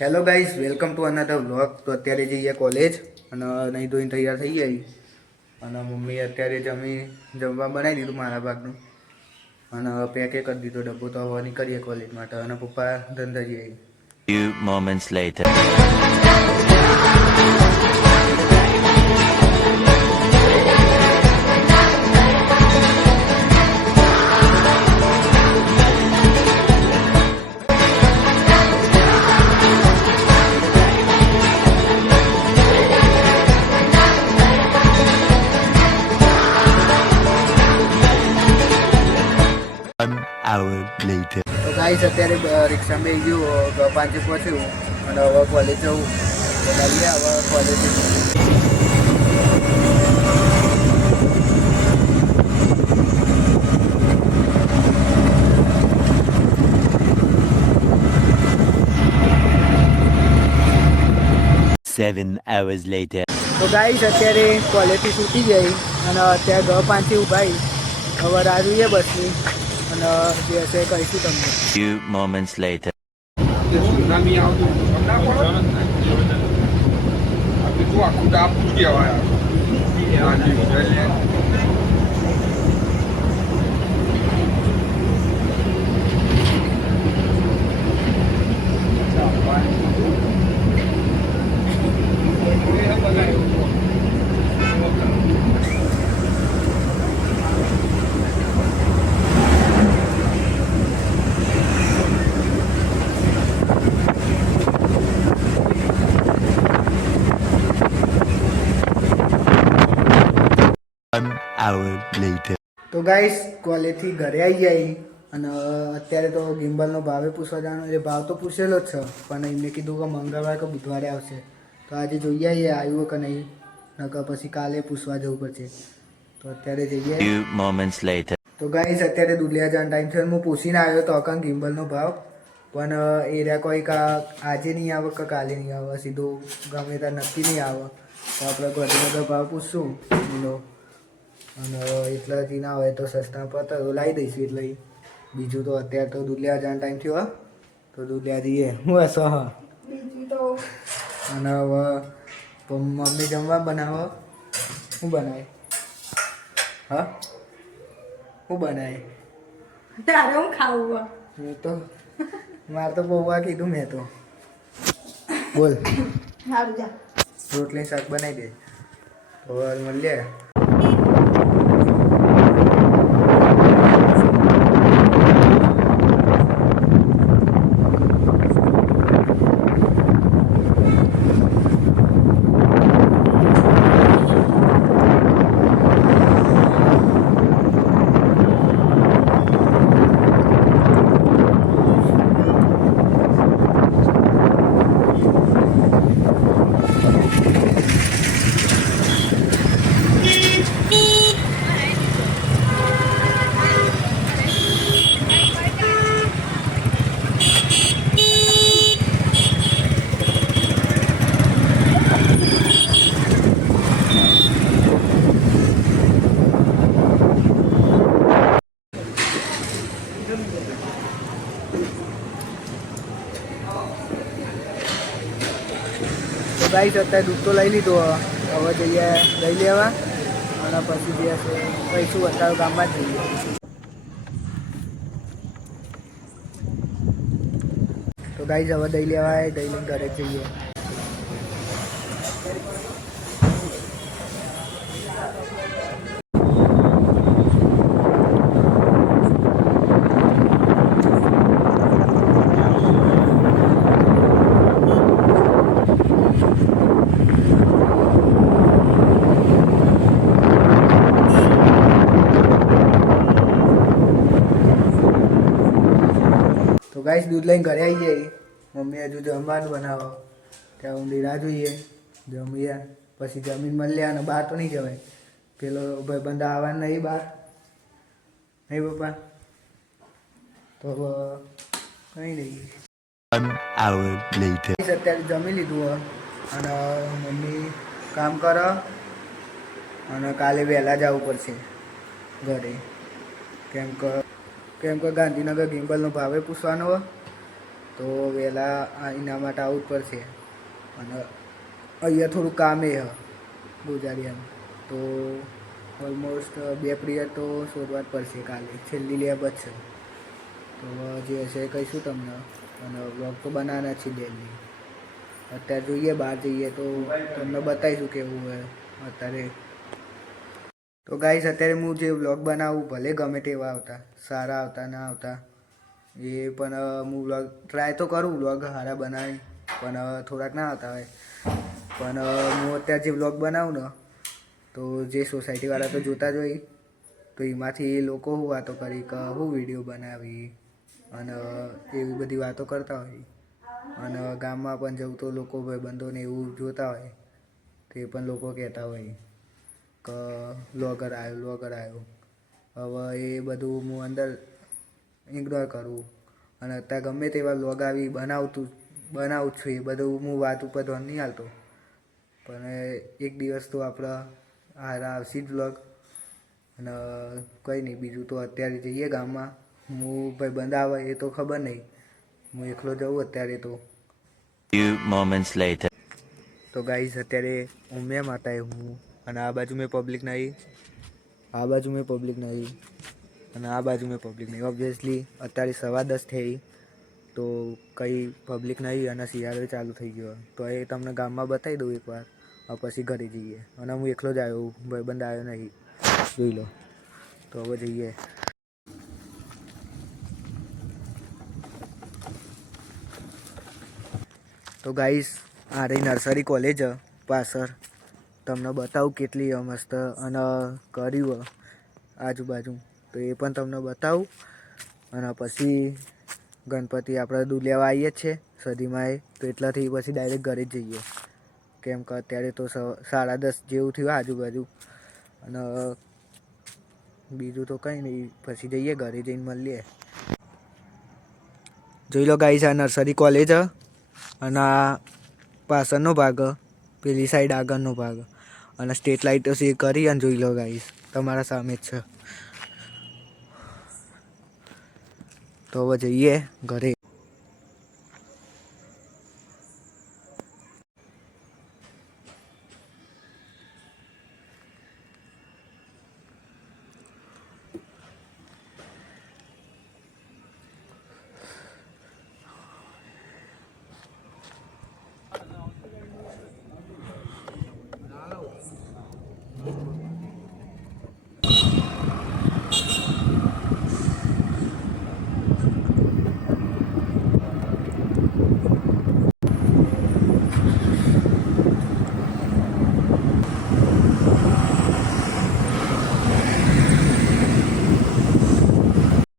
Hello guys, welcome to another vlog. તો અત્યારે જઈએ કોલેજ અને નહીં ધોઈને તૈયાર થઈ ગઈ અને મમ્મી અત્યારે જમવા બનાવી દીધું મારા ભાગનું અને પેકે કરી દીધો ડબ્બો. તો હવે નીકળીએ કોલેજ માટે અને પપ્પા ધંધા જઈએ. Few moments later. An hour later. તો ગાઈઝ અત્યારે રિક્ષામાં બેસી ગયું, 5 પહોંચ્યું અને હવે કોલેજ જવું. તો ચાલીએ હવે કોલેજ. 7 hours later. તો ગાઈઝ અત્યારે કોલેજથી છૂટી ગઈ અને અત્યારે 5 ઊભા. હવે રાહ જોઈએ બસની અને જે હશે કહીશું તમને. Few moments later. An hour later. તો ગાઈસ કોલેજથી ઘરે આવી જાય અને અત્યારે તો ગિમ્બલનો ભાવે પૂછવા જવાનો. એટલે ભાવ તો પૂછેલો જ છે પણ એમને કીધું કે મંગળવાર કે બુધવારે આવશે. તો આજે જોઈએ આવ્યું કે નહીં, નકર પછી કાલે પૂછવા જવું પડશે. તો અત્યારે જઈએ. Few moments later. તો ગાઈસ અત્યારે દુલિયા જવાનો ટાઈમ છે. હું પૂછીને આવ્યો તો અકાન ગિમ્બલનો ભાવ, પણ એ રહ્યા કોઈ આજે નહીં આવે કે કાલે નહીં આવે, સીધું ગમે ત્યાં નક્કી નહીં આવે. તો આપણે ગાંધીનગર ભાવ પૂછશું એનો અને એટલાથી ના હોય તો સસ્તા પડતા તો લાવી દઈશું. એટલે બીજું તો અત્યારે તો દુલિયા જવાનો ટાઈમ થયો. તો દુલિયા જઈએ. હું હસો હા બીજું તો અને હવે મમ્મી જમવા બનાવો. શું બનાવે? હા શું બનાવે? તારે હું ખાવું? હું તો મારે તો બહુ કીધું મેં તો. બોલ. સારું જા. રોટલી શાક બનાવી દે. તો મળીએ. ગાઈસ અત્યારે દૂધ તો લઈ લીધું. હવે જઈએ લઈ લેવા અને પછી જે હશે કહીશું. અત્યારે ગામમાં જ જઈએ. તો ગાઈસ હવે દહીં લેવાય, દહીં લઈને ઘરે જઈએ. તો ગાઈસ દૂધ લઈને ઘરે આવી જાય. મમ્મી હજુ જમવાનું બનાવો. ત્યાં ઊંડી રાહ જોઈએ. જમીએ પછી જમીન મળીએ અને બહાર તો નહીં જવાય. પેલો ભાઈબંધ આવવાનો નહીં બહાર, નહીં પપ્પા? તો કંઈ નહીં. An hour later. અત્યારે જમી લીધું અને મમ્મી કામ કરે અને કાલે વહેલા જવું પડશે ઘરે. કેમ કે ગાંધીનગર ગિમ્બલનો ભાવે પૂછવાનો હોય. તો વહેલા એના માટે આવવું જ પડશે. અને અહીંયા થોડું કામે હ ગુજારિયાનું, તો ઓલમોસ્ટ 2 પિરિયડ તો શોધવા જ પડશે કાલે, છેલ્લી લેબ જ છે. તો જે હશે એ કહીશું તમને. અને બ્લોગ તો બનાવવાના જ છે ડેલી. અત્યારે જોઈએ બહાર જઈએ તો તમને બતાવીશું કેવું હોય અત્યારે. તો ગાઈસ અત્યારે હું જે વ્લોગ બનાવું ભલે ગમે તેવા આવતા, સારા આવતા ના આવતા, એ પણ હું વ્લોગ ટ્રાય તો કરું વ્લોગ સારા બનાવી, પણ થોડાક ના આવતા હોય. પણ હું અત્યારે જે વ્લોગ બનાવું ને, તો જે સોસાયટીવાળા તો જોતા જ હોય, તો એમાંથી એ લોકો શું વાતો કરી કે હું વિડીયો બનાવી અને એવી બધી વાતો કરતા હોય. અને ગામમાં પણ જવું તો લોકો ભાઈબંધોને એવું જોતા હોય, તો એ પણ લોકો કહેતા હોય કે વ્લોગર આવ્યો. હવે એ બધું હું અંદર ઇગ્નોર કરું અને અત્યારે ગમે તેવા વ્લોગ આવી બનાવું છું. એ બધું હું વાત ઉપર ધ્યાન નહીં આપતો. પણ એક દિવસ તો આપણા હારા આવશે જ વ્લોગ. અને કંઈ નહીં, બીજું તો અત્યારે જઈએ ગામમાં. હું ભાઈબંધ આવે એ તો ખબર નહીં, હું એકલો જઉં અત્યારે તો. Few moments later. તો ગાઈસ અત્યારે ઉમિયા માતાએ હું, અને આ બાજુ મેં પબ્લિક નહીં, આ બાજુ મેં પબ્લિક નહીં, અને આ બાજુ મેં પબ્લિક નહીં. ઓબ્વિયસલી અત્યારે 10:15 થઈ, તો કંઈ પબ્લિક નહીં અને શિયાળો ચાલુ થઈ ગયો. તો એ તમને ગામમાં બતાવી દઉં એકવાર, પછી ઘરે જઈએ. અને હું એકલો જ આવ્યો, ભાઈબંધ આવ્યો નહીં, જોઈ લો. તો હવે જઈએ. તો ગાઈસ આ રહી નર્સરી કોલેજ પાછળ, તમને બતાવું કેટલી મસ્ત અને કર્યું આજુબાજુ, તો એ પણ તમને બતાવું. અને પછી ગણપતિ આપણે દૂધ લેવા આવીએ જ છે સદીમાં, તો એટલાથી પછી ડાયરેક્ટ ઘરે જ જઈએ, કેમ કે અત્યારે તો 10:30 જેવું થયું આજુબાજુ. અને બીજું તો કંઈ નહીં, પછી જઈએ ઘરે જઈને મળીએ. જોઈ લો ગાઈસ આ નર્સરી કોલેજ અને આ પાછળનો ભાગ, પેલી સાઈડ આગળનો ભાગ, અને સ્ટ્રીટ લાઇટો છે કરી. અને જોઈ લો ગાઈસ તમારા સામે જ છે. તો હવે જઈએ ઘરે.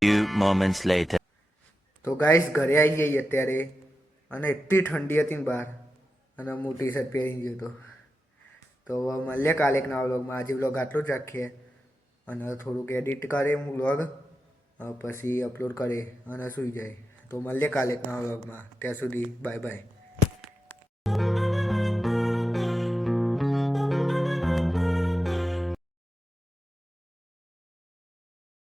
Few moments later. તો ગાઈસ ઘરે આવી જઈએ અત્યારે, અને એટલી ઠંડી હતી ને બહાર, અને હું ટી શર્ટ પહેરીને ગયો હતો. તો હવે મળીએ કાલે એક નવા વ્લોગમાં. આજે વ્લોગ આટલું જ રાખીએ, અને થોડુંક એડિટ કરે હું વ્લોગ, પછી અપલોડ કરે અને સૂઈ જાય. તો મળીએ કાલે એક નવા વ્લોગમાં. ત્યાં સુધી બાય બાય.